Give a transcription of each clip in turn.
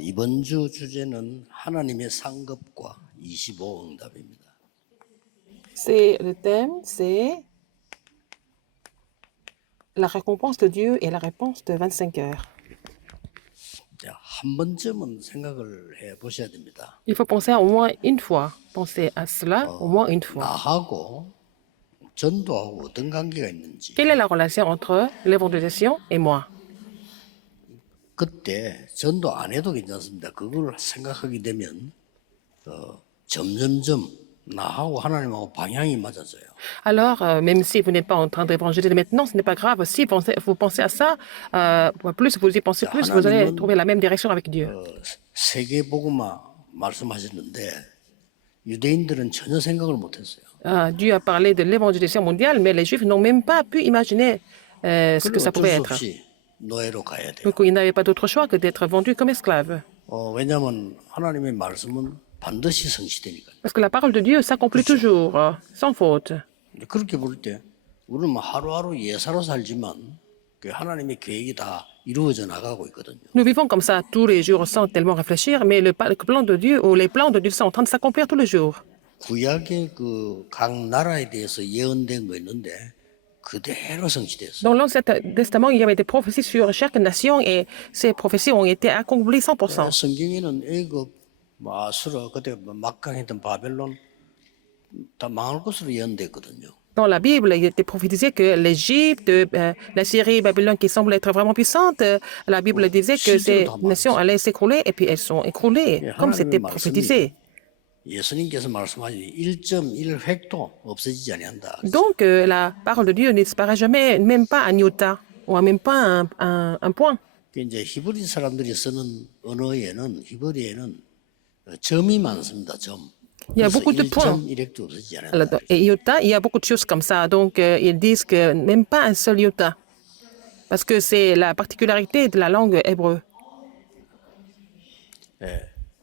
이번 주 주제는 하나님의 상급과 25 응답입니다. Le thème, c'est la récompense de Dieu et la réponse de 25 heures. 자, 한 번쯤은 생각을 해 보셔야 됩니다. Il faut penser au moins une fois. Pensez à cela au moins une fois. 나하고 전도하고 어떤 관계가 있는지 Quelle est la relation entre l'évangélisation et moi? 그때 전도 안 해도 괜찮습니다. 그걸 생각하게 되면 점점점 나하고 하나님하고 방향이 맞아져요. Alors, même si vous n'êtes pas en train d'évangéliser maintenant, ce n'est pas grave. Si vous pensez à ça, plus vous y pensez, plus vous allez trouver la même direction avec Dieu. 세계 복음화 말씀하셨는데 유대인들은 전혀 생각을 못했어요. Dieu a parlé de l'évangélisation mondiale, mais les Juifs n'ont même pas pu imaginer ce que 그리고 ça 어쩔 pouvait 수 être. 없이 노예로 가야 돼요. Donc, ils n'avaient pas d'autre choix que d'être vendus comme esclaves. 왜냐하면 하나님의 말씀은 반드시 성취되니까요. Parce que la parole de Dieu s'accomplit toujours, sans faute. 그렇게 볼 때 우리는 뭐 하루하루 예사로 살지만 그 하나님의 계획이 다 이루어져 나가고 있거든요. Nous vivons comme ça tous les jours sans tellement réfléchir, mais le plan de Dieu ou les plans de Dieu sont en train de s'accomplir tous les jours. 구약의 그 각 나라에 대해서 예언된 거 있는데 그대로 성취됐어요. Dans l'Ancien Testament, il y avait des prophéties sur chaque nation et ces prophéties ont été accomplies 100%. 성경에는 애굽, 아수르 그때 막강했던 바벨론 다 망할 것으로 예언됐거든요. Dans la Bible, il était prophétisé que l'Égypte, la Syrie, Babylone, qui semblent être vraiment puissantes, la Bible disait que ces nations allaient s'écrouler et puis elles sont écroulées, comme c'était prophétisé. 예수님께서 말씀하신 1.1획도 없어지지 아니한다. Donc, la parole de Dieu ne disparaît jamais, même pas un iota, ou même pas un point. 이제 히브리 사람들이 쓰는 언어에는 히브리에는 점이 많습니다. 점. Il y a beaucoup de points. 1.1획도 없어지지 않는다. Et iota, il y a beaucoup de choses comme ça. Donc, ils disent que même pas un seul iota. Parce que c'est la particularité de la langue hébreu.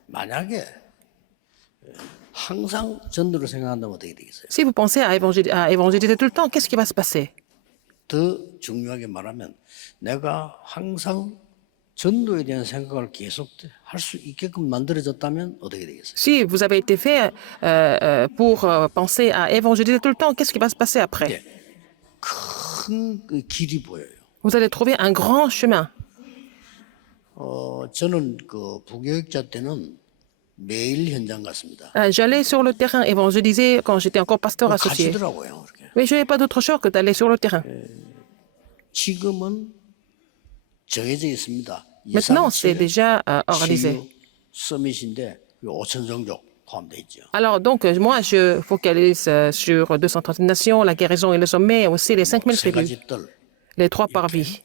만약에 항상 전도를 생각한다면 어떻게 되겠어요? Si vous pensez à évangéliser tout le temps, qu'est-ce qui va se passer? 더 중요하게 말하면 내가 항상 전도에 대한 생각을 계속 할 수 있게끔 만들어졌다면 어떻게 되겠어요? Si vous avez été fait pour penser à évangéliser tout le temps, qu'est-ce qui va se passer après? 큰 그 길이 보여요. Vous allez trouver un grand chemin. 저는 그 부교육자 때는 매일 현장 갔습니다. J'allais sur le terrain évangéliser quand j'étais encore pasteur associé. 가시더라고요. 이렇게. Mais je n'avais pas d'autre choix que d'aller sur le terrain. 지금은 정해져 있습니다. Maintenant, c'est déjà organisé. 서밋인데 5천 종족 포함되어 있죠. Alors, donc, moi, je focalise sur 230 nations, la guérison et le sommet, et aussi les 5000 세 tribus, 가지 뜰. les 3 parvis.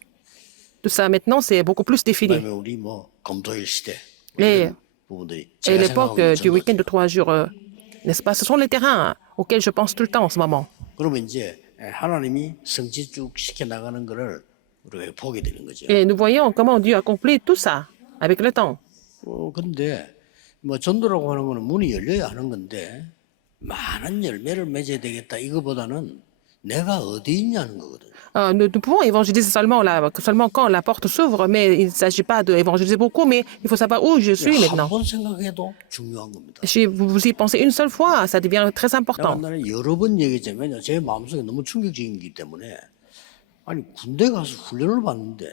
Tout ça, maintenant, c'est beaucoup plus défini. 그다음에 우리 뭐 검토일 시대 Et, 이런 부분들이 et 제가 l'époque 생각하고 있는 du week-end de 전도죠. 3 jours, n'est-ce pas? Ce sont les terrains auxquels je pense tout le temps en ce moment. 그러면 이제 하나님이 성취 쭉 시켜 나가는 거를 우리가 보게 되는 거죠. Et nous voyons comment Dieu accomplit tout ça avec le temps. 근데 뭐 전도라고 하는 거는 문이 열려야 하는 건데 많은 열매를 맺어야 되겠다 이거보다는 내가 어디 있냐는 거거든요. Nous pouvons évangéliser seulement quand la porte s'ouvre, mais il ne s'agit pas d'évangéliser beaucoup, mais il faut savoir où je suis maintenant. 한 번 생각해도 중요한 겁니다. Si vous y pensez une seule fois, ça devient très 내가 important. 나는 여러 번 얘기했지만 왜냐 제 마음속에 너무 충격적이기 때문에 아니 군대 가서 훈련을 받는데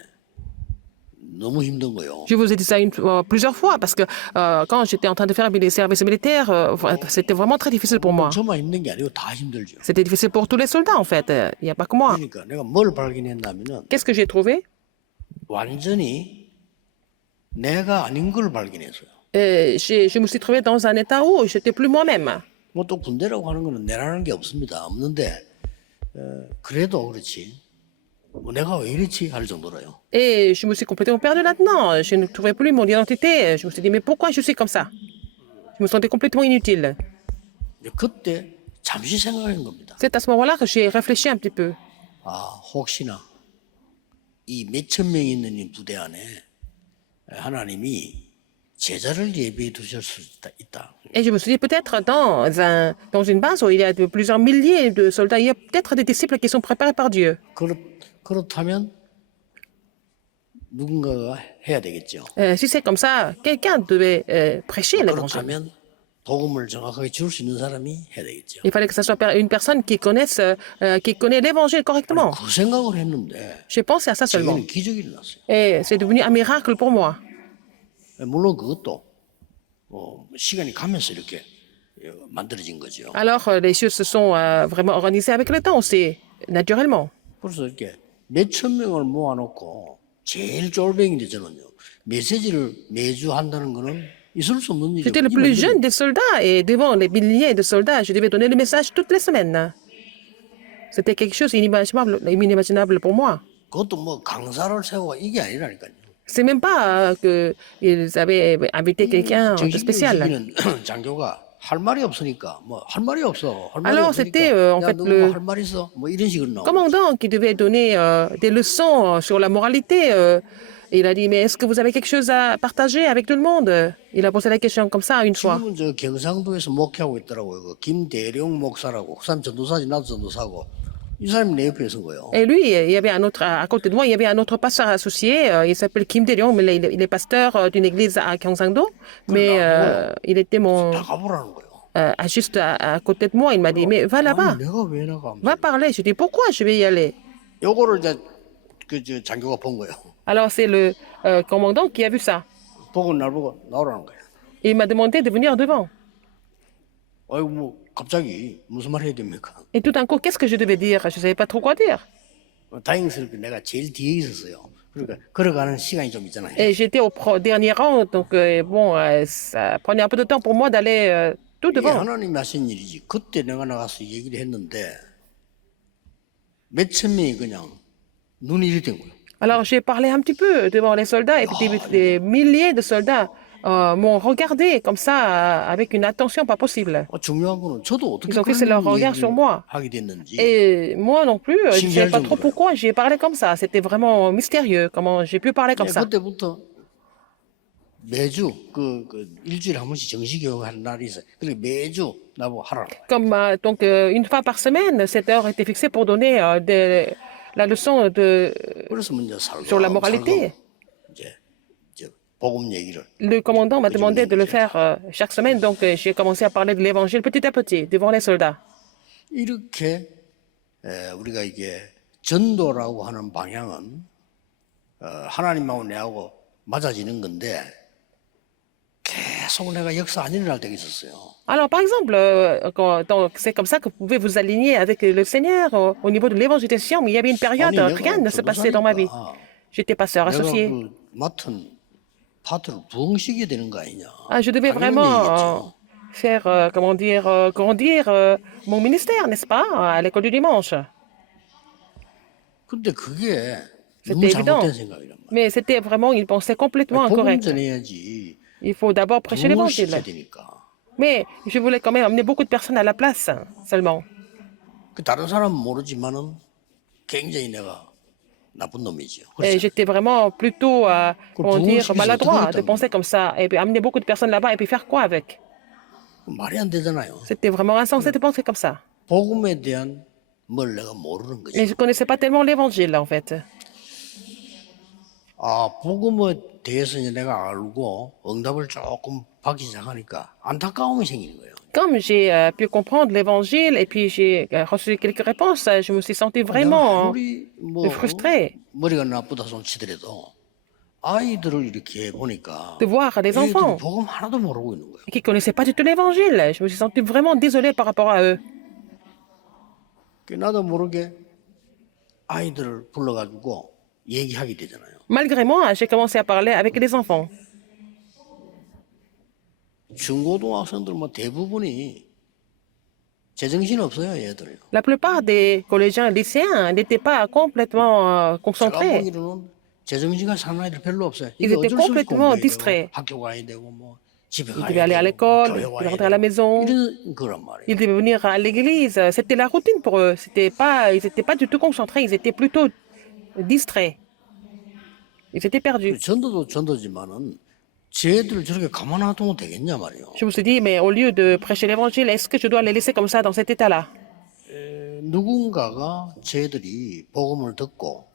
너무 힘든 거예요. Je vous ai dit ça plusieurs fois, parce que quand j'étais en train de faire les services militaires, c'était vraiment très difficile pour moi. 저만 힘든 게 아니고 다 힘들죠. C'était difficile pour tous les soldats, en fait. Il n'y a pas que moi. 그러니까 내가 뭘 발견했냐면은 Qu'est-ce que j'ai trouvé? 완전히 내가 아닌 걸 발견했어요. Je me suis trouvé dans un état où je n'étais plus moi-même. 뭐 또 군대라고 하는 거는 내라는 게 없습니다. 없는데 그래도 그렇지. 뭐 내가 왜 이렇지 할 정도로요. Et je me suis complètement perdu là-dedans. Je ne trouvais plus mon identité. Je me suis dit, mais pourquoi je suis comme ça? Je me sentais complètement inutile. 그때 잠시 생각한 겁니다. C'est à ce moment-là que j'ai réfléchi un petit peu. 혹시나 이 몇천 명이 있는 이 부대 안에 하나님이 제자를 예비해 두실 수 있다. Et je me suis dit, peut-être dans une base où il y a plusieurs milliers de soldats, il y a peut-être des disciples qui sont préparés par Dieu. 그렇다면 누군가가 해야 되겠죠. Si c'est comme ça, quelqu'un devait prêcher l'évangile. 그렇다면 복음을 정확하게 줄 수 있는 사람이 해야 되겠죠. Il fallait que ce soit une personne qui connaît l'évangile correctement. 그 생각을 했는데 J'ai pensé à ça seulement. 제게는 기적이 일어났어요. Et c'est devenu un miracle pour moi. 물론 그것도 시간이 가면서 이렇게 만들어진 거죠. Alors, les choses se sont vraiment organisées avec le temps aussi, naturellement. 그래서 이렇게 몇천 명을 모아놓고 제일 쫄병인데 저는요. 메시지를 매주 한다는 거는 있을 수 없는 일이에요. J'étais le plus jeune des soldats et devant les milliers de soldats, je devais donner le message toutes les semaines. C'était quelque chose inimaginable pour moi. 그것도 뭐 강사를 세우고 이게 아니라니까요. C'est même pas qu'ils avaient invité quelqu'un de spécial. 정신교육시키는 장교가 할 말이 없으니까 뭐 할 말이 없어. 할 말이 Alors, 없으니까 c'était, en 야, fait, 너 할 말 있어? 뭐 이런 식으로 나오고. Commandant qui devait donner des leçons sur la moralité. Il a dit, mais est-ce que vous avez quelque chose à partager avec tout le monde? Il a posé la question comme ça une fois. 지금은 저 경상도에서 목회하고 있더라고요. 그 김대룡 목사라고. 그 사람 전도사지 나도 전도사고. 이 사람이 내 옆에 선 거예요. Et lui, il y avait un autre, à côté de moi, il y avait un autre pasteur associé. Il s'appelle Kim Dae-ryong, mais là, il est pasteur d'une église à Gyeongsangdo. Mais il était 나가보라는 거예요. juste à côté de moi. Il m'a dit, mais va là-bas, 아니, 내가 왜 나가? va parler. Je dis, pourquoi je vais y aller? 요거를 이제 저 장교가 본 거예요. Alors, c'est le commandant qui a vu ça. 보고 날 보고 나오라는 거예요. Il m'a demandé de venir devant. 아이고 뭐 갑자기 무슨 말 해야 됩니까? Et tout d'un coup, qu'est-ce que je devais dire? Je ne savais pas trop quoi dire. 다행스럽게 내가 제일 뒤에 있었어요. 그러니까 걸어가는 시간이 좀 있잖아요. Et j'étais au dernier rang, donc bon, ça prenait un peu de temps pour moi d'aller tout 이게 devant. 하나님이 하신 일이지. 그때 내가 나가서 얘기를 했는데 몇천 명이 그냥 눈이 이리 된 거예요. Alors j'ai parlé un petit peu devant les soldats et puis des milliers de soldats m'ont regardé comme ça avec une attention pas possible. 중요한 거는 저도 어떻게 Ils ont fixé leur 그런 regard sur 얘기를 moi. 하게 됐는지. Et moi non plus, je ne savais pas trop 정도로요. pourquoi j'ai parlé comme ça. C'était vraiment mystérieux comment j'ai pu parler comme ça. 그때부터 매주 그 일주일에 한 번씩 정식 교육하는 날이 있어요. 그리고 매주 나보고 하라고. Comme donc une fois par semaine, cette heure était fixée pour donner la leçon 그래서 먼저 sur la moralité. 이제 복음 얘기를. Le commandant m'a demandé de le faire chaque semaine, donc j'ai commencé à parler de l'évangile petit à petit devant les soldats. 이렇게 우리가 이게 전도라고 하는 방향은 하나님하고 내하고 맞아지는 건데 계속 내가 역사 안 일어날 때가 있었어요. Alors, par exemple, c'est comme ça que vous pouvez vous aligner avec le Seigneur au niveau de l'évangélisation, mais il y avait une période, 아니, rien ne 내가 se passait dans ma vie. 전도사니까 J'étais pasteur 내가 associé. 그 맡은 파트를 부흥시켜야 되는 거 아니냐. Ah, je devais 당연한 vraiment 얘기겠죠. faire, comment dire, grandir mon ministère, n'est-ce pas, à l'école du dimanche. 근데 그게 C'était 너무 évident. 잘못된 생각이란 말이야. Mais c'était vraiment, il pensait complètement 복음 incorrect. 전해야지. Il faut d'abord prêcher l'évangile. 부흥시켜야 되니까. Mais je voulais quand même amener beaucoup de personnes à la place seulement. 그 다른 사람은 모르지만은 굉장히 내가 나쁜 놈이죠. Et j'étais vraiment plutôt, comment dire, 부흥시켜서 maladroit 어떻게 de penser comme ça. Et puis amener beaucoup de personnes là-bas et puis faire quoi avec? 말이 안 되잖아요. C'était vraiment insensé de penser comme ça. 복음에 대한 뭘 내가 모르는 거지. Et je ne connaissais pas tellement l'évangile, en fait. 아, 복음에 대해서 이제 내가 알고 응답을 조금 받기 시작하니까 안타까움이 생기는 거예요. Comme j'ai pu comprendre l'évangile et puis j'ai reçu quelques réponses, je me suis senti 내가 vraiment 아무리 뭐 frustré 머리가 나쁘다 손 치더라도 아이들을 이렇게 보니까 de voir des 애들이 enfants 복음 하나도 모르고 있는 거예요. qui ne connaissaient pas du tout l'évangile. Je me suis senti vraiment désolé par rapport à eux. 나도 모르게 아이들을 불러가지고 얘기하게 되잖아요. Malgré moi, j'ai commencé à parler avec les enfants. 중고등학생들 뭐 대부분이 제정신 없어요, 얘들이요. La plupart des collégiens et lycéens n'étaient pas complètement 제가 concentrés. 보기로는 제정신과 사는 아이들 별로 없어요. Ils 이게 étaient 어쩔 수 없이 complètement 공부해야 되고, distraits. 학교 가야 되고 뭐 집에 Ils 가야 devaient aller à 되고 l'école, 교회 ils devaient 와야 rentrer à la 되고 maison, 이런 거란 말이에요. ils devaient venir à l'église. C'était la routine pour eux. Ils n'étaient pas du tout concentrés, ils étaient plutôt distraits. Ils étaient perdus. 전도도 전도지만은 쟤들 저렇게 가만 놔두면 되겠냐 말이에요. Je me suis dit, mais au lieu de prêcher l'évangile, est-ce que je dois les laisser comme ça, dans cet état-là? 누군가가 쟤들이 복음을 듣고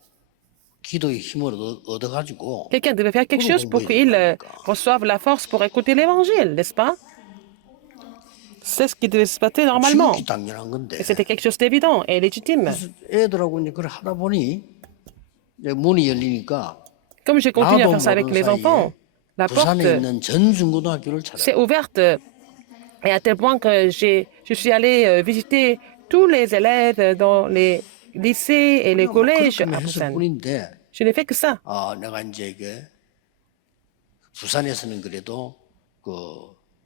기도의 힘을 얻어가지고 Quelqu'un devait faire quelque chose pour qu'il reçoive la force pour écouter l'évangile, n'est-ce pas? C'est ce qui devait se passer normalement. 지극히 당연한 건데 Et c'était quelque chose d'évident et légitime. 그래서 애들하고 이제 그걸 하다 보니 이제 문이 열리니까 Comme j'ai continué à 나도 faire ça avec 모르는 les 사이에 enfants, la 부산에 porte 있는 전 중고등학교를 s'est 찾아. ouverte et à tel point que je suis allée visiter tous les élèves dans les lycées et les collèges 그렇게만 à 했을 Busan. 뿐인데 Je n'ai fait que ça. 아 내가 이제 이게 부산에서는 그래도 그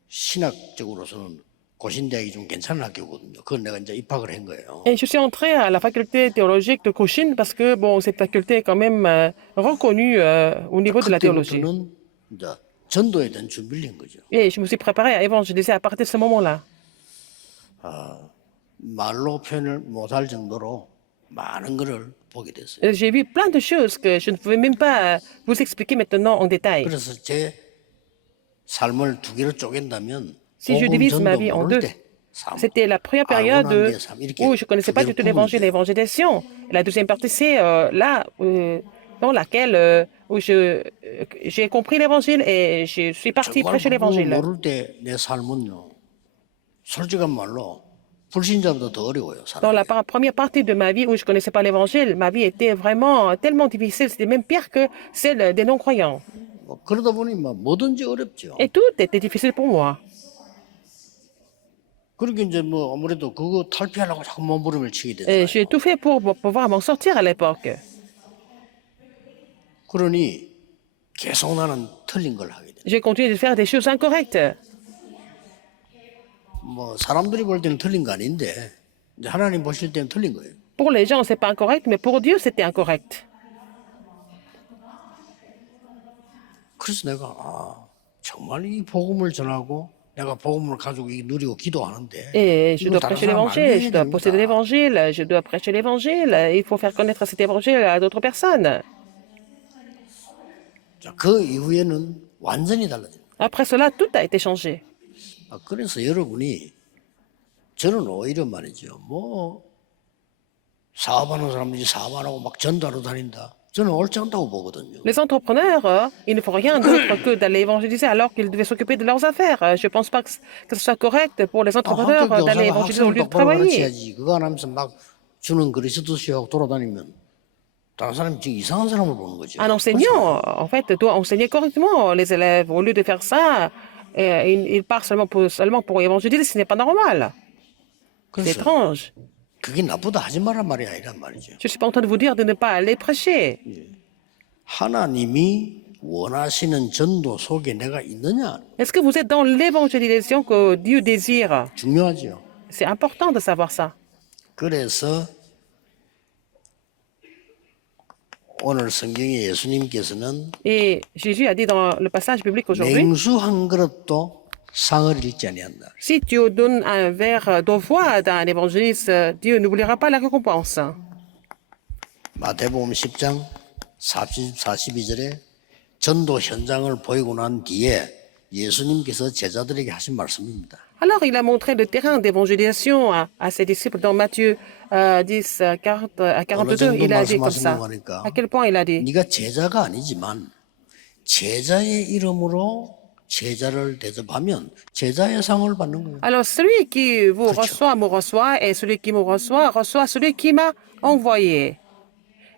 신학적으로서는 고신대학이 좀 괜찮은 학교거든요. 그건 내가 이제 입학을 한 거예요. Et je suis entrée à la faculté théologique de Cochin parce que bon, cette faculté est quand même reconnue au niveau de la théologie. 그때부터는 이제 전도에 대한 준비를 한 거죠. Et je me suis préparée à évangéliser à partir de ce moment-là. 말로 표현을 못할 정도로 많은 거를 보게 됐어요. J'ai vu plein de choses que je ne pouvais même pas vous expliquer maintenant en détail. 그래서 제 삶을 두 개로 쪼갠다면 Si je 복음 divise ma 전도 vie en 모를 deux, 때 삶, c'était la première période 알고 난 뒤에 삶 이렇게 où je ne connaissais pas 두 du tout 개로 l'évangile, 구분이 돼요. l'évangélisation. Et la deuxième partie, c'est là dans laquelle où j'ai compris l'évangile et je suis partie 정말 prêcher 복음 l'évangile. 모를 때 내 삶은요 솔직한 말로 불신자보다 더 어려워요. Dans la 사람이. première partie de ma vie où je ne connaissais pas l'évangile, ma vie était vraiment tellement difficile, c'était même pire que celle des non-croyants. 뭐 그러다 보니 막 뭐든지 어렵죠. Et tout était difficile pour moi. 그렇게 이제 뭐 아무래도 그거 탈피하려고 자꾸 몸부림을 치게 Et 되더라고요. j'ai tout fait pour pouvoir m'en sortir à l'époque. 그러니 계속 나는 틀린 걸 하게 돼. J'ai continué de faire des choses incorrectes. 뭐 사람들이 볼 때는 틀린 거 아닌데 이제 하나님 보실 때는 틀린 거예요. Pour les gens, c'est pas incorrect, mais pour Dieu, c'était incorrect. 그래서 내가 정말 이 복음을 전하고 내가 복음을 가지고 누리고 기도하는데 Et je 이걸 dois 다른 prêcher 사람 l'évangile, je 알려야 dois posséder 됩니다. l'évangile, je dois prêcher l'évangile. Il faut faire connaître cet évangile à d'autres personnes. 자, 그 이후에는 완전히 달라져요. Après cela, tout a été changé. 그래서 여러분이 저는 오히려 말이죠. 뭐 사업하는 사람들이 사업하고 막 전도하러 다닌다. 저는 옳지 않다고 보거든요. Les entrepreneurs, ils ne font rien d'autre que d'aller évangéliser alors qu'ils devaient s'occuper de leurs affaires. Je ne pense pas que ce soit correct pour les entrepreneurs 학교 d'aller 교사가 évangéliser au 학생을 lieu de 똑바로 travailler. 가르쳐야지. 그거 안 하면서 막 주는 그리스도시하고 돌아다니면 다른 사람이 지금 이상한 사람을 보는 거죠. Un enseignant, en fait, doit enseigner correctement les élèves. Au lieu de faire ça, il part seulement pour évangéliser, ce n'est pas normal. C'est 그래서 étrange. 그게 나쁘다 하지 말란 말이 아니란 말이죠. Je ne suis pas en train de vous dire de ne pas aller prêcher. 하나님이 원하시는 전도 속에 내가 있느냐 Est-ce que vous êtes dans l'évangélisation que Dieu désire? 중요하죠. C'est important de savoir ça. 그래서 오늘 성경에 예수님께서는 Et Jésus a dit dans le passage biblique aujourd'hui, 냉수 한 그릇도 상을 잃지 아니한다. si Dieu donne un verre d'eau froide à un évangéliste, Dieu n'oubliera pas la récompense. 마태복음 10장 42절에 전도 현장을 보이고 난 뒤에 예수님께서 제자들에게 하신 말씀입니다. Alors il a montré le terrain d'évangélisation à ses disciples dans Matthieu 10, 40 à 42. Il a dit comme ça. À quel point il a dit? 네가 제자가 아니지만 제자의 이름으로 제자를 대접하면 제자의 상을 받는 거예요. Alors celui qui vous reçoit me reçoit et celui qui me reçoit reçoit celui qui m'a envoyé.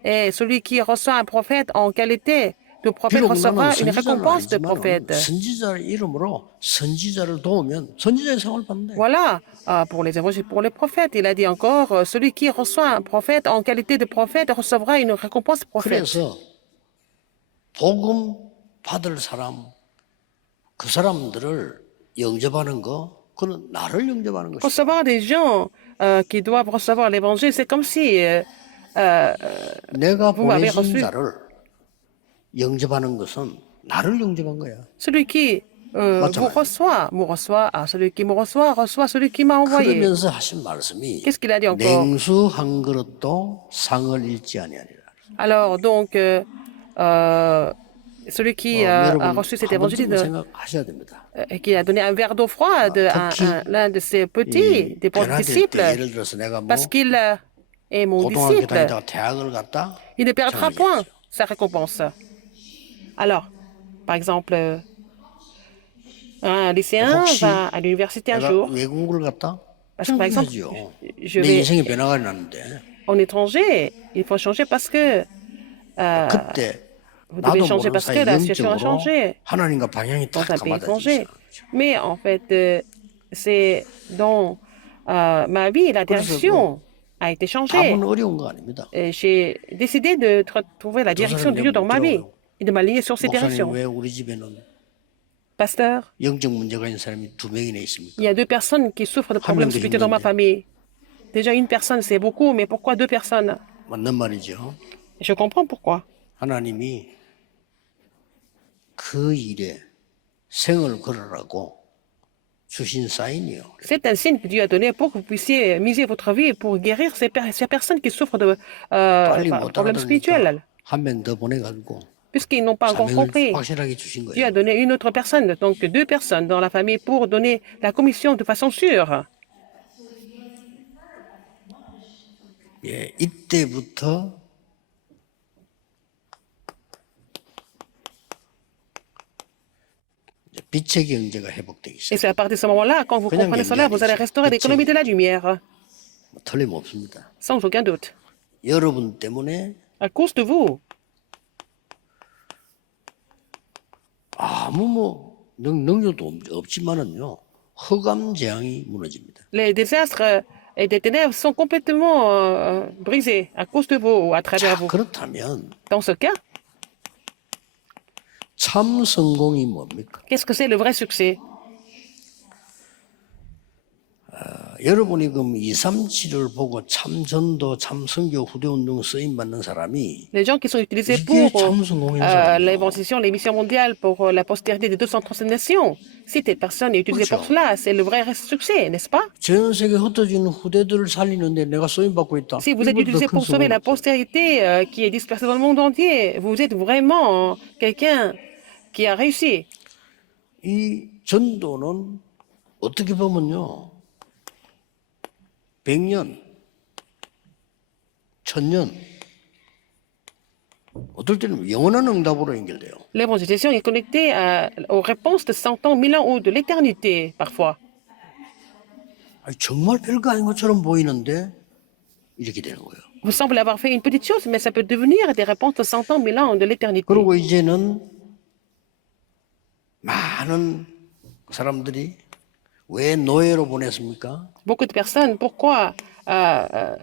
Et celui qui reçoit un prophète en qualité de prophète 비록 recevra 나는 une 선지자는 récompense de 아니지만 prophète. 선지자의 이름으로 선지자를 도우면 선지자의 상을 받는다. Voilà, pour les évangiles, pour les prophètes. Il a dit encore, celui qui reçoit un prophète en qualité de prophète recevra une récompense de prophète. 그래서 복음 받을 사람 그 사람들을 영접하는 거 그건 나를 영접하는 것이다. Recevoir des gens qui doivent recevoir l'évangile, c'est comme si 내가 vous m'avez 보내신 reçu. 자를 영접하는 것은 나를 영접한 거야. Celui qui vous reçoit, me reçoit. Celui qui me reçoit celui qui m'a envoyé. 그러면서 하신 말씀이 Qu'est-ce qu'il a dit encore? 냉수 한 그릇도 상을 잃지 아니하리라. Alors, donc, celui qui a reçu cet 한 évangile 번쯤 생각하셔야 됩니다. et qui a donné un verre d'eau froide à l'un de ses petits, des bons 변화될 disciples, 때 예를 들어서 내가 뭐 parce qu'il est mon 고등학교 disciple, 다니다가 대학을 갔다 il ne perdra point. sa récompense. Alors, par exemple, un lycéen 혹시 va à l'université un 내가 jour, 외국을 갔다? parce que par exemple, change해야죠. je 내 vais 인생이 변화가 났는데 en étranger, il faut changer parce que 그때 vous devez 나도 changer 모르는 parce que 사이에 la situation a 영적으로 changé 하나님과 방향이 dans 탁 un pays 맞아지기 étranger. 시작한 거죠. Mais en fait, c'est dans ma vie, la 그래서 그 direction a été 답은 changée. 어려운 거 아닙니다. J'ai décidé de trouver la 저 direction 사람 de 내가 Dieu dans ma vie 묻더라고요. et de m'aligner sur ces 목사님 directions. 왜 우리 집에는 Pasteur, 영적 문제가 있는 사람이 2명이나 il 있습니까? y a deux personnes qui souffrent de 한 problèmes 명도 spirituels dans ma 힘든데 famille. Déjà, une personne, c'est beaucoup, mais pourquoi deux personnes? 맞는 말이죠. Je comprends pourquoi. 하나님이 그 일에 생을 걸으라고 주신 사인이요. C'est un signe que Dieu a donné pour que vous puissiez miser votre vie pour guérir ces personnes qui souffrent de 빨리 못 problèmes 알아들으니까 spirituels, 한 명 더 보내가지고 puisqu'ils n'ont pas encore 사명을 compris. 확실하게 주신 Dieu a 거예요. donné une autre personne, donc deux personnes dans la famille pour donner la commission de façon sûre. 예, 이때부터 이제 빛의 경제가 회복되기 Et 시작. c'est à partir de ce moment-là, quand vous comprenez cela, vous allez restaurer l'économie de la lumière, 틀림없습니다. sans aucun doute. 여러분 때문에 À cause de vous, 아무 능력도 없지만은요 허감 재앙이 무너집니다. les désastres et des ténèbres sont complètement brisés à cause de vous ou à travers 자, vous. 그렇다면 Dans ce cas, 참 성공이 뭡니까? qu'est-ce que c'est le vrai succès? 여러분이 그럼 237을 보고 참 전도, 참 선교, 후대 운동 쓰임 받는 사람이 Les gens qui sont utilisés 이게 pour 참 성공인 사람이에요. l'évangélisation, les missions mondiales, pour la postérité des 237 nations, si cette personne est utilisée pour 그렇죠. cela, c'est le vrai succès, n'est-ce pas? 전 세계 흩어진 후대들을 살리는데 내가 쓰임 받고 있다. Si vous êtes 이보다 utilisé 큰 pour sauver 성공 la postérité qui est dispersée dans le monde entier, vous êtes vraiment quelqu'un qui a réussi. 이 전도는 어떻게 보면요 100년, 1000년 어떨 때는 영원한 응답으로 연결돼요. L'évangélisation est connectée aux réponses de 100 ans, 1000 ans ou de l'éternité, parfois. 아니, 정말 별거 아닌 것처럼 보이는데 이렇게 되는 거예요. Vous semblez avoir fait une petite chose, mais ça peut devenir des réponses de 100 ans, 1000 ans de l'éternité. 그리고 이제는 많은 사람들이 왜 노예로 보냈습니까? Beaucoup de personnes, pourquoi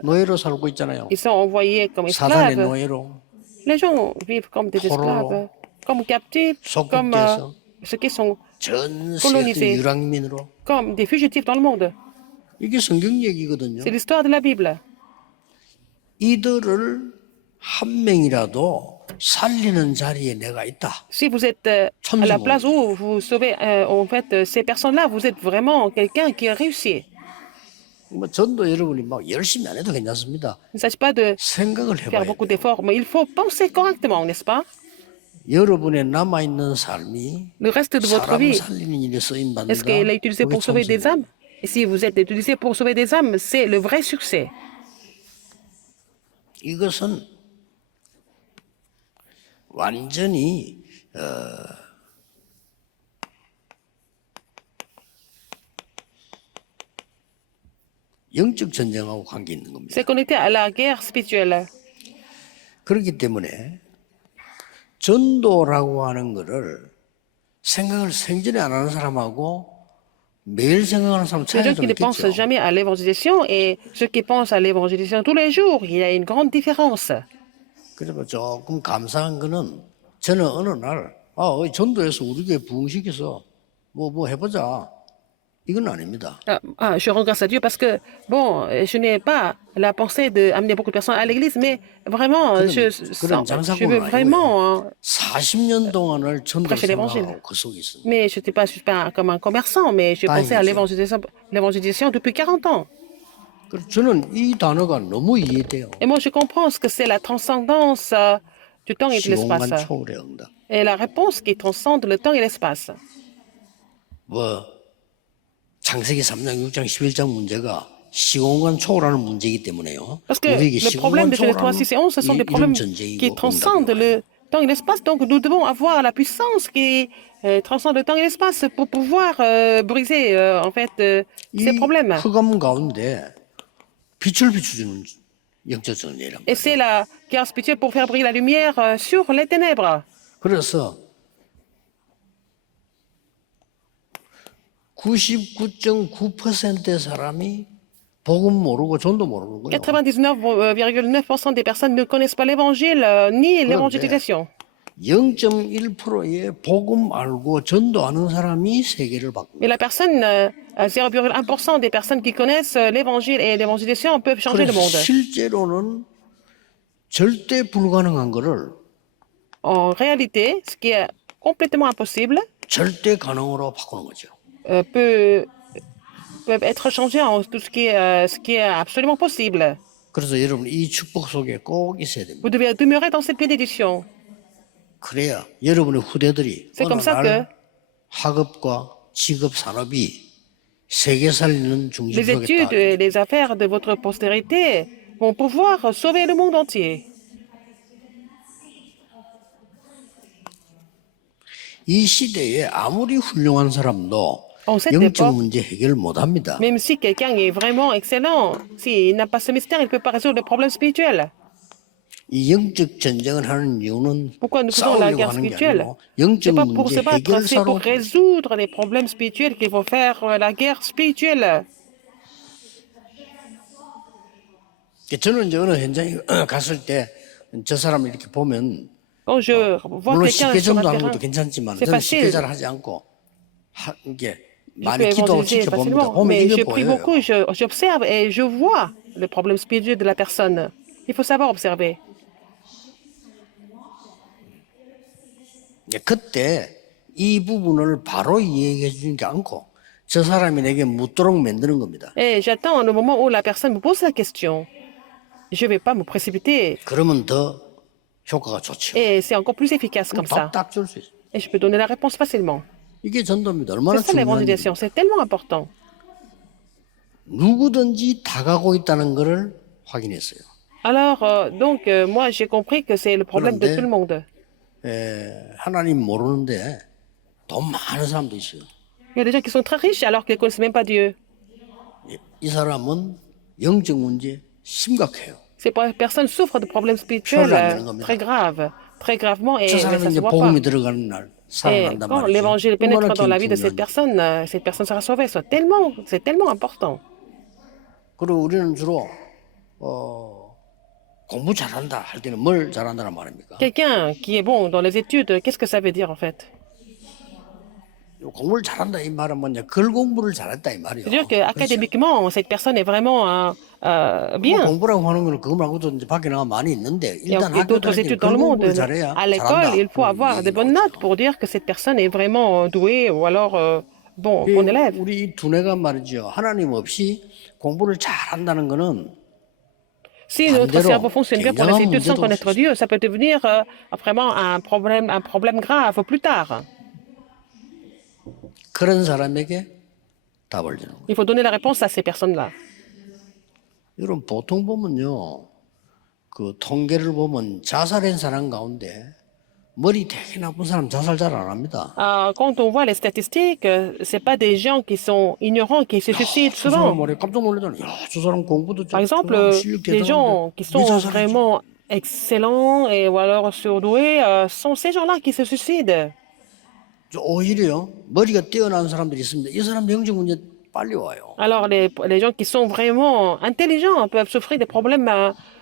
노예로 살고 있잖아요. ils sont envoyés comme 사단의 esclaves? 노예로 Les gens vivent comme des esclaves, comme captifs, comme 속국제에서 ceux qui sont 전 세계 colonisés, 유랑민으로 comme des fugitifs dans le monde. 이게 성경 얘기거든요. C'est l'histoire de la Bible. 이들을 한 명이라도 살리는 자리에 내가 있다. Si vous êtes à la place où vous sauvez en fait ces personnes-là, vous êtes vraiment quelqu'un qui a réussi. 뭐 전도 여러분이 막 열심히 안 해도 괜찮습니다. Il ne s'agit pas de 생각을 faire 해봐야 beaucoup 돼요. d'efforts, mais il faut penser correctement, n'est-ce pas? 여러분의 남아있는 삶이 Le reste de votre 사람 vie, 살리는 일에 쓰임 받는다. est-ce qu'elle est utilisée 그게 pour sauver des 참 âmes? Et si vous êtes utilisé pour sauver des âmes, c'est le vrai succès. 이것은 완전히 영적 전쟁하고 관계 있는 겁니다. C'est connecté à la guerre spirituelle. 그렇기 때문에 전도라고 하는 거를 생각을 생전에 안 하는 사람하고 매일 생각하는 사람 Les 차이가 gens 좀 qui ne pensent 있겠죠. jamais à l'évangélisation et ceux qui pensent à l'évangélisation tous les jours, il y a une grande différence. 그래서 조금 감사한 거는 저는 어느 날 전도해서 우리 교회 부흥시켜서 뭐 해보자. 이건 아닙니다. Je rends grâce à Dieu parce que, bon, je n'ai pas la pensée d'amener beaucoup de personnes à l'église, mais vraiment, je veux vraiment 40년 동안을 전도 prêcher l'évangile. 생활하고 그 속에 있습니다. Mais je ne suis pas comme un commerçant, mais je pensais à l'évangélisation depuis 40 ans. 그래서 저는 이 단어가 너무 이해돼요. Et moi, je comprends ce que c'est la transcendance du temps et de 시공간 l'espace. 초월의 응답. Et la réponse qui transcende le temps et l'espace. 뭐 창세기 3장, 6장, 11장 문제가 시공간 초월하는 문제이기 때문에요. Parce que 우리에게 le problème 시공간 de Genèse 초월하는 6 et 11, ce sont des 이런 problèmes 전쟁이고 qui transcendent le temps et l'espace. Donc, nous devons avoir la puissance qui transcende le temps et l'espace pour pouvoir briser, en fait, ces 이 problèmes. 흑암 가운데 빛을 비추주는 영적 전쟁이란 Et c'est 말이에요. la guerre spirituelle pour faire briller la lumière sur les ténèbres. 그래서 99.9%의 사람이 복음 모르고 전도 모르는 거예요. 99,9% des personnes ne connaissent pas l'évangile ni l'évangélisation. 0.1%의 복음 알고 전도 아는 사람이 세계를 바꿉니다. Mais la personne, 0,1% des personnes qui connaissent l'évangile et l'évangélisation peuvent changer le 그래서 monde. 실제로는 절대 불가능한 거를 En réalité, ce qui est complètement impossible 절대 가능으로 바꾸는 거죠. peuvent être changés en tout ce qui est absolument possible. 그래서 여러분 이 축복 속에 꼭 있어야 됩니다. Vous devez demeurer dans cette bénédiction. 그래야 여러분의 후대들이 C'est 어느 comme ça que 날 학업과 직업 산업이 세계 살리는 중심 les 속에 études et les affaires de votre postérité vont pouvoir sauver le monde entier. 이 시대에 아무리 훌륭한 사람도 En cette 영적 époque, 문제 해결 못합니다. même si quelqu'un est vraiment excellent, s'il n'a pas ce mystère, il ne peut pas résoudre les problèmes spirituels. 이 영적 전쟁을 하는 이유는 Pourquoi nous faisons la 싸우려고 guerre 하는 게 spirituelle? 아니고 C'est 영적 pas pour se 문제 battre, c'est pour 해결사로 résoudre les problèmes spirituels qu'il faut faire la guerre spirituelle. 저는 이제 어느 현장에 갔을 때 저 사람을 이렇게 보면 Quand je vois 물론 quelqu'un 쉽게 sur un 전도하는 terrain, 것도 괜찮지만 c'est 저는 쉽게 facile. 잘 하지 않고 이게 Je peux 많이 기도하고 évangéliser 지켜봅니다. facilement, 보면 mais 이게 je prie 보여요. beaucoup, j'observe et je vois le problème spirituel de la personne. Il faut savoir observer. 그때 이 부분을 바로 이해해 주는 게 않고 저 사람이 내게 묻도록 만드는 겁니다. Et j'attends le moment où la personne me pose la question. Je ne vais pas me précipiter. 그러면 더 효과가 좋죠. Et c'est encore plus efficace comme ça. 답 줄 수 있어요. Et je peux donner la réponse facilement. 이게 전도입니다. 얼마나 C'est ça 중요한 l'évangélisation, c'est tellement important. 누구든지 다 가고 있다는 것을 확인했어요. Alors, moi, j'ai compris que c'est le problème de tout le monde. 하나님 모르는데 돈 많은 사람도 있어요. Il y a des gens qui sont très riches alors qu'ils ne connaissent même pas Dieu. 이 사람은 영적 문제 심각해요. Ces personnes souffrent de problèmes spirituels très graves, très gravement, et 저 ça 사람이 ne 이제 se voit 복음이 pas. 들어가는 날 Et 살아난단 quand 말이죠. l'évangile pénètre dans la vie de 중요한지. cette personne sera sauvée. C'est tellement important. 그리고 우리는 주로 공부 잘한다 할 때는 뭘 잘한다는 말입니까? Quelqu'un qui est bon dans les études, qu'est-ce que ça veut dire en fait? 공부를 잘한다 이 말은 뭐냐? 글 공부를 잘했다 이 말이에요. C'est-à-dire qu'académiquement, cette personne est vraiment bien. 공부라고 하는 건 그거 말고도 이제 밖에 나가 많이 있는데 Il y 일단 a 학교 d'autres 다닐 때 études dans 글 le monde. 공부를 잘해야 À l'école, il faut avoir de bonnes notes pour dire que cette personne est vraiment douée ou alors bon élève. 우리 이 두뇌가 말이죠. 하나님 없이 공부를 잘한다는 거는 Si notre 반대로 cerveau fonctionne bien pour les 굉장한 études sans 문제도 connaître Dieu, ça peut devenir vraiment un problème grave plus tard. 그런 사람에게 답을 주는 거예요. Il faut donner la réponse à ces personnes-là. 여러분 보통 보면요. 그 통계를 보면 자살한 사람 가운데 머리 되게 나쁜 사람 자살 잘 안 합니다. Quand on voit les statistiques, c'est pas des gens qui sont ignorants qui se suicident 저 사람 souvent. 머리 깜짝 놀라잖아요. 야, 저 사람 공부도 Par exemple, les gens qui sont vraiment excellents et ou alors surdoués sont ces gens-là qui se suicident. 오히려 머리가 뛰어난 사람들이 있습니다. 이 사람 영적 문제 빨리 와요. Alors, les gens qui sont vraiment intelligents peuvent souffrir des problèmes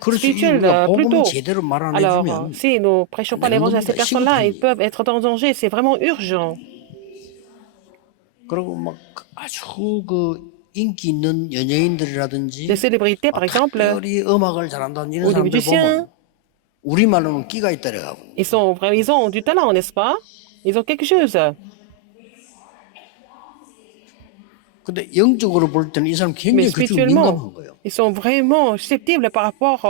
그렇지, spirituels 우리가 plus 복음을 tôt. 제대로 말 안 Alors, 해주면 si nous ne prêchons pas l'évangile à ces personnes-là, ils peuvent être en danger. C'est vraiment urgent. 그리고 막 아주 그 인기 있는 연예인들이라든지 Les célébrités, par exemple, 특별히 음악을 잘한다는 이런 ou les 사람들 musiciens, 보면 우리말로는 끼가 있다래가고 ils ont du talent, n'est-ce pas? Ils ont quelque chose. 근데 영적으로 볼 때는 이 사람 굉장히 Mais 그쪽 민감한 spirituellement, 거예요. ils sont vraiment susceptibles par rapport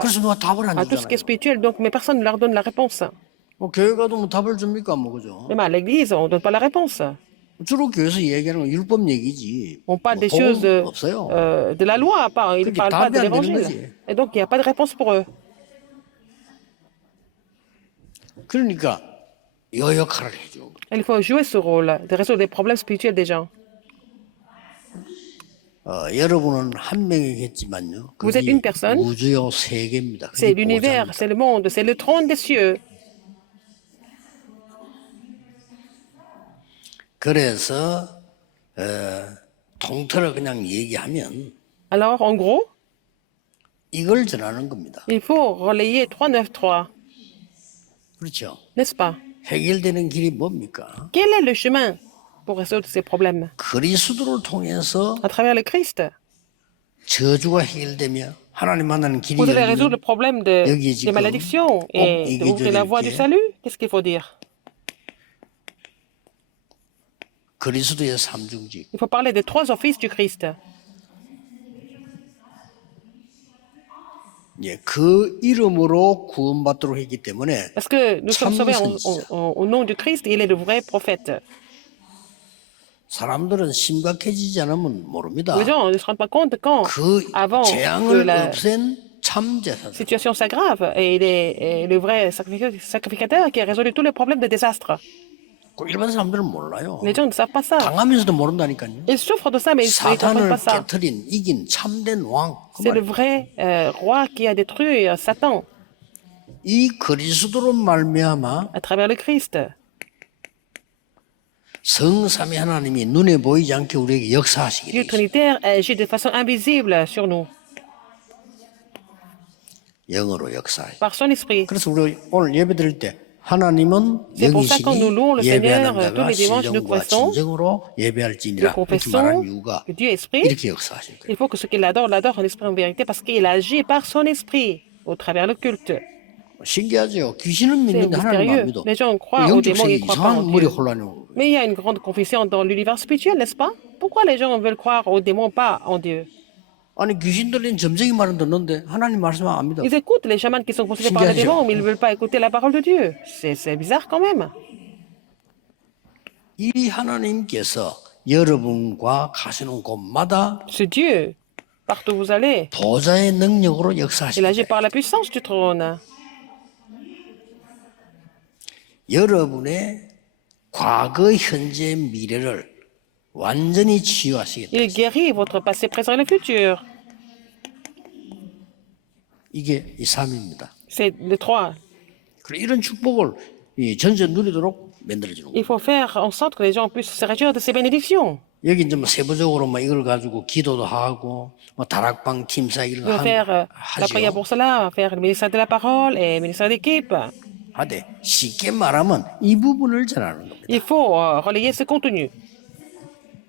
그래서 누가 답을 안 à tout ce qui est 주잖아요. spirituel. Donc, mais personne ne leur donne la réponse. 뭐 교회 가도 뭐 답을 줍니까 뭐 그죠? Même à l'église, on ne donne pas la réponse. 주로 교회에서 얘기하는 건 율법 얘기지. On parle 뭐 des choses 복음 없어요. de la loi, ils ne 그게 parlent pas 답이 de 안 되는 l'évangile. 거지. Et donc, il n'y a pas de réponse pour eux. 그러니까 요 역할을 해줘. Il faut jouer ce rôle de résoudre les problèmes spirituels des gens. 여러분은 한 명이겠지만요. Vous êtes 그게 une personne. 우주요 세계입니다. C'est 그게 l'univers, 보좌입니다. c'est le monde, c'est le trône des cieux. 그래서 통틀어 그냥 얘기하면 Alors, en gros, 이걸 전하는 겁니다. il faut relayer 393, 그렇죠? n'est-ce pas? 해결되는 길이 뭡니까? Quel est le chemin pour résoudre ces problèmes? 그리스도를 통해서 À travers le Christ. 저주가 해결되며 하나님 만나는 길이 Vous allez résoudre le 열리면 problème 여기 des 지금 malédictions 꼭 et d'ouvrir la 얘기해줘야 voie 될 du 게 salut. Qu'est-ce qu'il faut dire? 그리스도의 삼중직. Il faut parler des 3 offices du Christ. 예, 그 이름으로 구원받도록 했기 때문에 Parce que nous sommes sauvés 선지자. au nom du Christ, il est le vrai prophète. 사람들은 심각해지지 않으면 모릅니다. Les gens ne se rendent pas compte quand, 그 avant que 재앙을 la 없앤 참제사. situation s'aggrave, et il est le vrai sacrificateur qui a résolu tous les problèmes de désastre. 일반 사람들은 몰라요. Les gens ne savent pas ça. 당하면서도 모른다니까요. Ils souffrent de ça, mais ils ne comprennent 사탄을 pas ça. 깨뜨린 이긴 참된 왕. 그 C'est le 말이에요. vrai roi qui a détruit Satan 이 그리스도로 말미암아 à travers le Christ. 성삼위 하나님이 눈에 보이지 않게 우리에게 역사하시게 Dieu 돼 있어요. Trinitaire agit de façon invisible sur nous, 영으로 역사해. par son esprit. 그래서 우리 오늘 예배 드릴 때 하나님은 C'est pour ça que quand nous louons le 영이시니 Seigneur, 예배하는 tous 자가 les dimanches, nous 신령과 confessons, 진정으로 예배할지니라 nous 이렇게 confessons 말하는 이유가 que Dieu est esprit. 이렇게 역사하실 거예요. Il faut que ceux qui l'adorent en esprit et en vérité, parce qu'il agit par son esprit au travers le culte. 신기하죠. 귀신은 C'est 믿는데 하나님 안 mystérieux. 믿어. Les gens croient aux 영적 démons, 세계 ils ne croient pas en 이상한 머리 Dieu. 혼란이 오는 거예요. Mais il y a une grande confusion dans l'univers spirituel, n'est-ce pas? Pourquoi les gens veulent croire aux démons, pas en Dieu? 아니 귀신들은 점쟁이 말은 듣는데 하나님 말씀 안 믿어. Ils écoutent les chamans qui sont possédés par les 신기하죠? démons, mais ils ne veulent pas écouter la parole de Dieu. C'est bizarre quand même. 이 하나님께서 여러분과 가시는 곳마다 Ce Dieu, partout où vous allez, 보좌의 능력으로 il 역사하십니다. agit par la puissance du trône. 여러분의 과거, 현재, 미래를 완전히 치유하시겠다. Il guérit votre passé, présent et le futur. 이게 이 삶입니다. C'est le 3. 그리고 이런 축복을 이 전체 누리도록 만들어주는 거예요. Il faut faire en sorte que les gens puissent se réjouir de ces bénédictions. 여기 이제 뭐 세부적으로 막 이걸 가지고 기도도 하고 뭐 다락방 팀사 이런 Il 거 faut faire la prière 하죠. pour cela, faire le ministère de la parole et le ministère d'équipe. 하되 쉽게 말하면 이 부분을 전하는 겁니다. Il faut relayer ce contenu.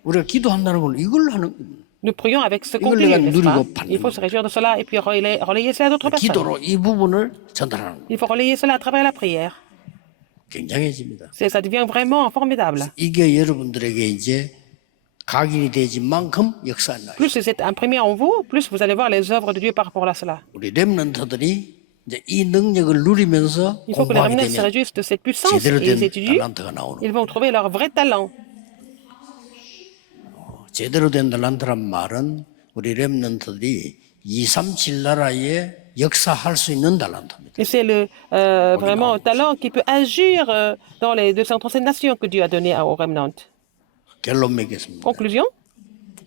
우리가 기도한다는 건 이걸 하는 겁니다. Nous prions avec ce 이걸 contenu, 내가 n'est-ce pas? 누리고 받는 Il faut se réjouir de cela et puis relayer cela à d'autres personnes. 기도로 이 부분을 전달하는 겁니다. Il faut relayer cela à travers la prière. 굉장해집니다. Ça devient vraiment formidable. 이게 여러분들에게 이제 각인이 되진 만큼 역사가 나요. Plus c'est imprimé en vous, plus vous allez voir les œuvres de Dieu par rapport à cela. 우리 렘넌트들이 이제 이 능력을 누리면서 Il faut que les 공부하게 remnants se 되면 réjouissent de cette puissance 제대로 et ils 된 étudient. 달란트가 나오는 Ils 거예요. vont trouver leur vrai talent. 제대로 된 달란트란 말은 우리 렘넌트들이 237 나라에 역사할 수 있는 달란트입니다. Et c'est vraiment un talent qui peut agir dans les 237 nations que Dieu a données au remnant. 결론 맺겠습니다. Conclusion,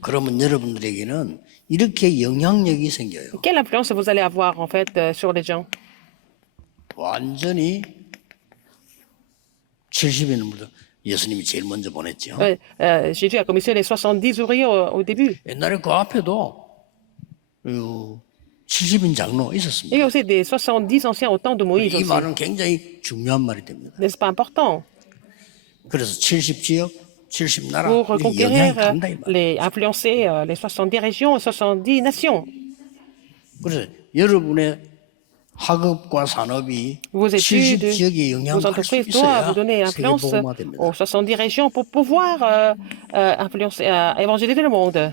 그러면 여러분들에게는 이렇게 영향력이 생겨요. quelle influence vous allez avoir en fait sur les gens? 완전히 70인 분들 예수님이 제일 먼저 보냈죠. Jésus a commissionné les 70 ouvriers au début. 옛날에 그 앞에도 70인 장로 있었습니다. Il y a aussi des 70 anciens au temps de Moïse 이 aussi. 말은 굉장히 중요한 말이 됩니다. N'est-ce pas important? 그래서 70지역, 70나라 Pour 이렇게 영향이 conquérir, 간다 이 말. influencer les 70 régions et 70 nations. 그래서 여러분의 학업과 산업이 Vos études, 70지역에 vos 영향을 할 수 entreprises 있어야 doivent donner 세계 influence 복음화됩니다. aux 70 régions pour pouvoir influencer, évangéliser le monde.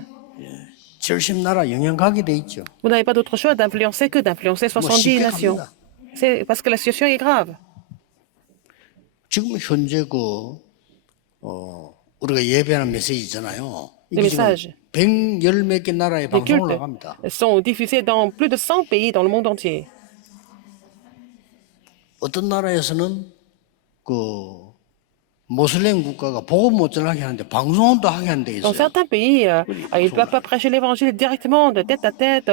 70나라 영향 가게 돼 있죠. Vous n'avez pas d'autre choix d'influencer que d'influencer 70 쉽게 nations. 갑니다. C'est parce que la situation est grave. 지금 현재 우리가 예배하는 메시지 있잖아요. Les 이게 지금 messages, 110 몇 개 나라에 les 방송 cultes 올라갑니다. sont diffusés dans plus de 100 pays dans le monde entier. 어떤 나라에서는 그 모슬렘 국가가 복음 못 전하게 하는데 방송은 또 하게 하는 데 Dans 있어요. certains pays, ils ne peuvent pas prêcher l'évangile directement, de tête à tête,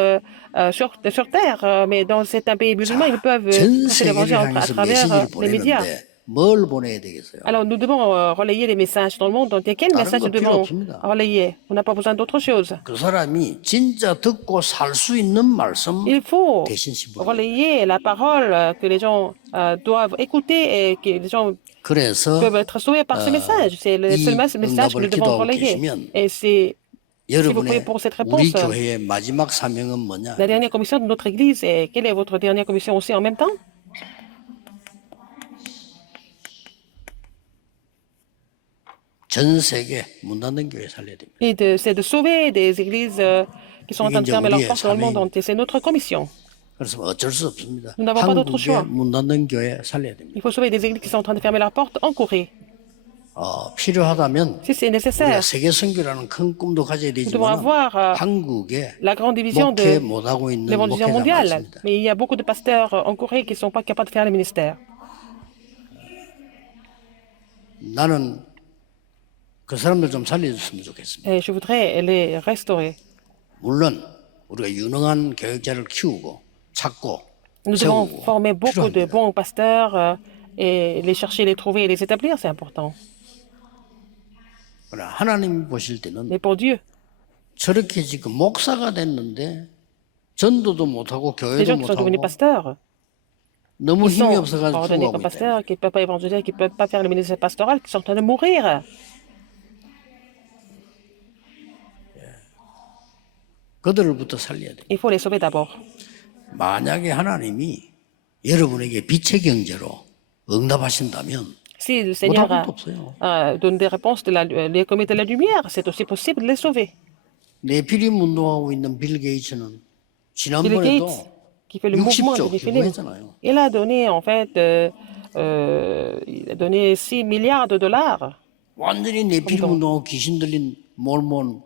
sur terre, mais dans certains pays musulmans, ils peuvent 전 prêcher l'évangile 세계를 à 향해서 travers 메시지를 les médias. 보내는데 뭘 보내야 되겠어요? Alors, nous devons relayer les messages dans le monde entier. Quel 다른 message 거 nous 필요 devons 없습니다. relayer? On n'a pas besoin d'autre chose. 그 사람이 진짜 듣고 살 수 있는 말씀 Il faut 대신 신부를 relayer la parole que les gens doivent écouter et que les gens 그래서 peuvent être sauvés par ce message. C'est le 이 seul message que 응답을 nous devons 기도하고 relayer. 계시면 Et c'est, si vous priez 여러분의 pour cette 우리 réponse, 교회의 마지막 사명은 뭐냐? la dernière commission de notre Église, et quelle est votre dernière commission aussi en même temps? 전 세계 문 닫는 교회 살려야 됩니다. Et c'est de sauver des églises qui sont en train de fermer leurs portes dans le monde entier. C'est notre commission. 그래서 어쩔 수 없습니다. Nous n'avons pas d'autre 한국의 choix. 문 닫는 교회 살려야 됩니다. Il faut sauver des églises qui sont en train de fermer leurs portes en Corée. 필요하다면 Si c'est 우리가 nécessaire, 세계 선교라는 큰 꿈도 가져야 nous devons 되지만 avoir 한국에 la grande division 목회 de 못하고 있는 l'évangile 목회자 mondiale. 많습니다. Mais il y a beaucoup de pasteurs en Corée qui ne sont pas capables de faire le ministère. 나는 그 사람들 좀 살려줬으면 좋겠습니다. Et je voudrais les restaurer. 물론 우리가 유능한 교육자를 키우고 찾고 Nous devons 세우고 former beaucoup de 필요합니다. bons pasteurs et les chercher, les trouver et les établir, c'est important. 그러나 하나님 보실 때는 Mais pour Dieu, 저렇게 지금 목사가 됐는데 전도도 못하고 les 교회도 gens qui sont devenus 못하고 pasteurs, 너무 qui 힘이 sont 없어가지고 ordonnés 죽어가고 comme 있다. pasteurs, qui ne peuvent pas évangéliser, qui ne peuvent pas faire le ministère pastoral, qui sont en train de mourir. 그들부터 살려야 돼. Il faut les sauver d'abord. 만약에 하나님이 여러분에게 빛의 경제로 응답하신다면 Si le Seigneur 못할 것도 없어요. donne des réponses les commis de la lumière, c'est aussi possible de les sauver. 네피림 운동하고 있는 빌 게이츠는 Bill 지난번에도 Gates, qui fait le mouvement 60조 de Néphilim, 기부했잖아요. il a donné en fait il a donné 6 milliards de dollars. 완전히 네피림 운동하고 귀신 들린 몰몬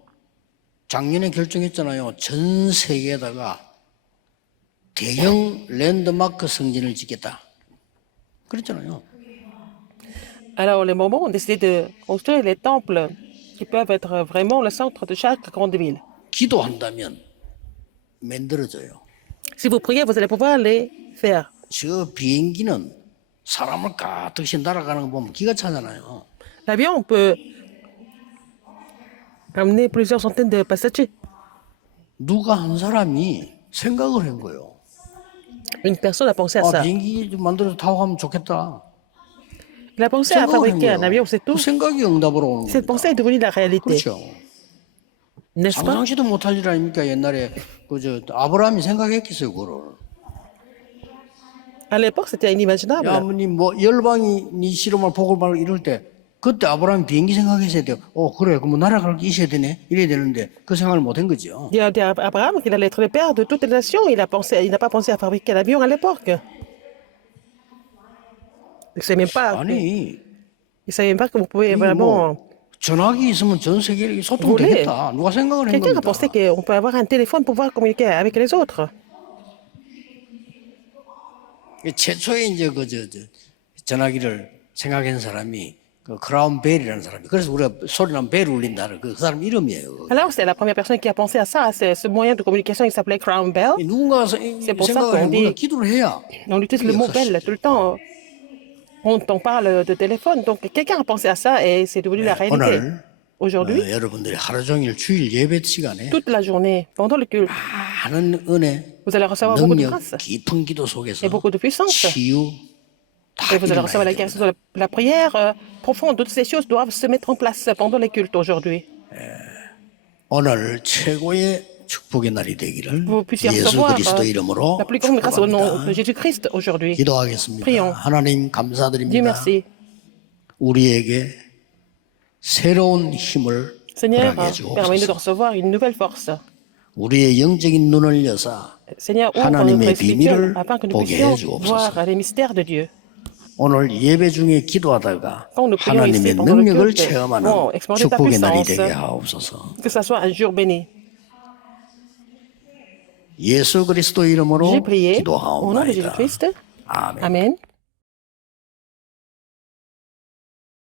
작년에 결정했잖아요. 전 세계에다가 대형 랜드마크 성전을 짓겠다. 그랬잖아요. Alors les Mormons ont décidé de construire les temples qui peuvent être vraiment le centre de chaque grande ville. 기도한다면 만들어져요. Si vous priez, vous allez pouvoir les faire. 저 비행기는 사람을 가득씩 날아가는 거 보면 기가 차잖아요. L'avion peut amener plusieurs centaines de passagers. 누가 한 사람이 생각을 한 거예요. Une personne a pensé à ça. 비행기 좀 만들어서 타고 가면 좋겠다. Il a pensé à 생각을 한 fabriquer un 거예요. avion, c'est 그 tout. 생각이 응답으로 오는 Cette 겁니다. pensée est devenue la réalité, 그렇죠. n'est-ce pas? 상상치도 못할 일 아닙니까? 옛날에 그저 아브라함이 생각했겠어요, 그거를. À l'époque, c'était inimaginable. 야, 아버님 뭐 열방이 네 실험을 복을 말고 이럴 때 그때 아브라함이 비행기 생각했어야 돼요. 그래, 그럼 날아갈 게 있어야 되네. 이래야 되는데 그 생각을 못 한 거죠. Il a dit à Abraham qu'il allait être le père de toutes les nations. Il n'a pas pensé à fabriquer l'avion à l'époque. Il ne savait même pas. 아니, Il savait même pas que vous pouvez vraiment 전화기 있으면 전 세계에 voler. 소통되겠다. 누가 생각을 한 Quelqu'un a 겁니다. pensé qu'on peut avoir un téléphone pour pouvoir communiquer avec les autres. 최초에 이제 전화기를 생각한 사람이 그 크라운 벨이라는 사람이. 그래서 우리가 소리나면 벨 울린다는 그 사람 이름이에요. Alors, c'est la première personne qui a pensé à ça. C'est ce moyen de communication, il s'appelait Crown Bell. 누군가 pour ça 생각을 qu'on 하면 dit- 우리가 기도를 해야. On utilise le mot bell tout le temps. On parle de téléphone. Donc, quelqu'un a pensé à ça et c'est devenu la réalité. 오늘 Aujourd'hui, 여러분들이 하루 종일 주일 예배 시간에 toute la journée, pendant le culte, 많은 은혜, vous allez recevoir beaucoup de 능력, grâce 깊은 기도 속에서 et beaucoup de puissance. 치유 다 Et vous allez recevoir la 일어나야 guérison 됩니다. de la prière profonde. Toutes ces choses doivent se mettre en place pendant les cultes aujourd'hui. 오늘 최고의 축복의 날이 되기를 Vous puissiez 예수 recevoir 그리스도 이름으로 la plus grande grâce au nom 축복합니다. de Jésus-Christ aujourd'hui. 기도하겠습니다. Prions. 하나님 Dieu 감사드립니다. merci. 우리에게 새로운 힘을 Seigneur, 허락해 permets-nous de 주옵소서. recevoir une nouvelle force. 우리의 영적인 눈을 여사 Seigneur, ouvre 하나님의 notre esprit 비밀을 afin que nous 보게 puissions 해 주옵소서. voir les mystères de Dieu. 오늘 예배 중에 기도하다가 Quand nous prions 하나님의 ici pendant le 능력을 culte, 체험하는 bon, expérimenter ta 축복의 날이 puissance. 되게 하옵소서. Que ça soit un jour béni. 예수 그리스도 J'ai 이름으로 prié au nom de 기도하옵나이다. Jésus-Christ. 아멘. Amen.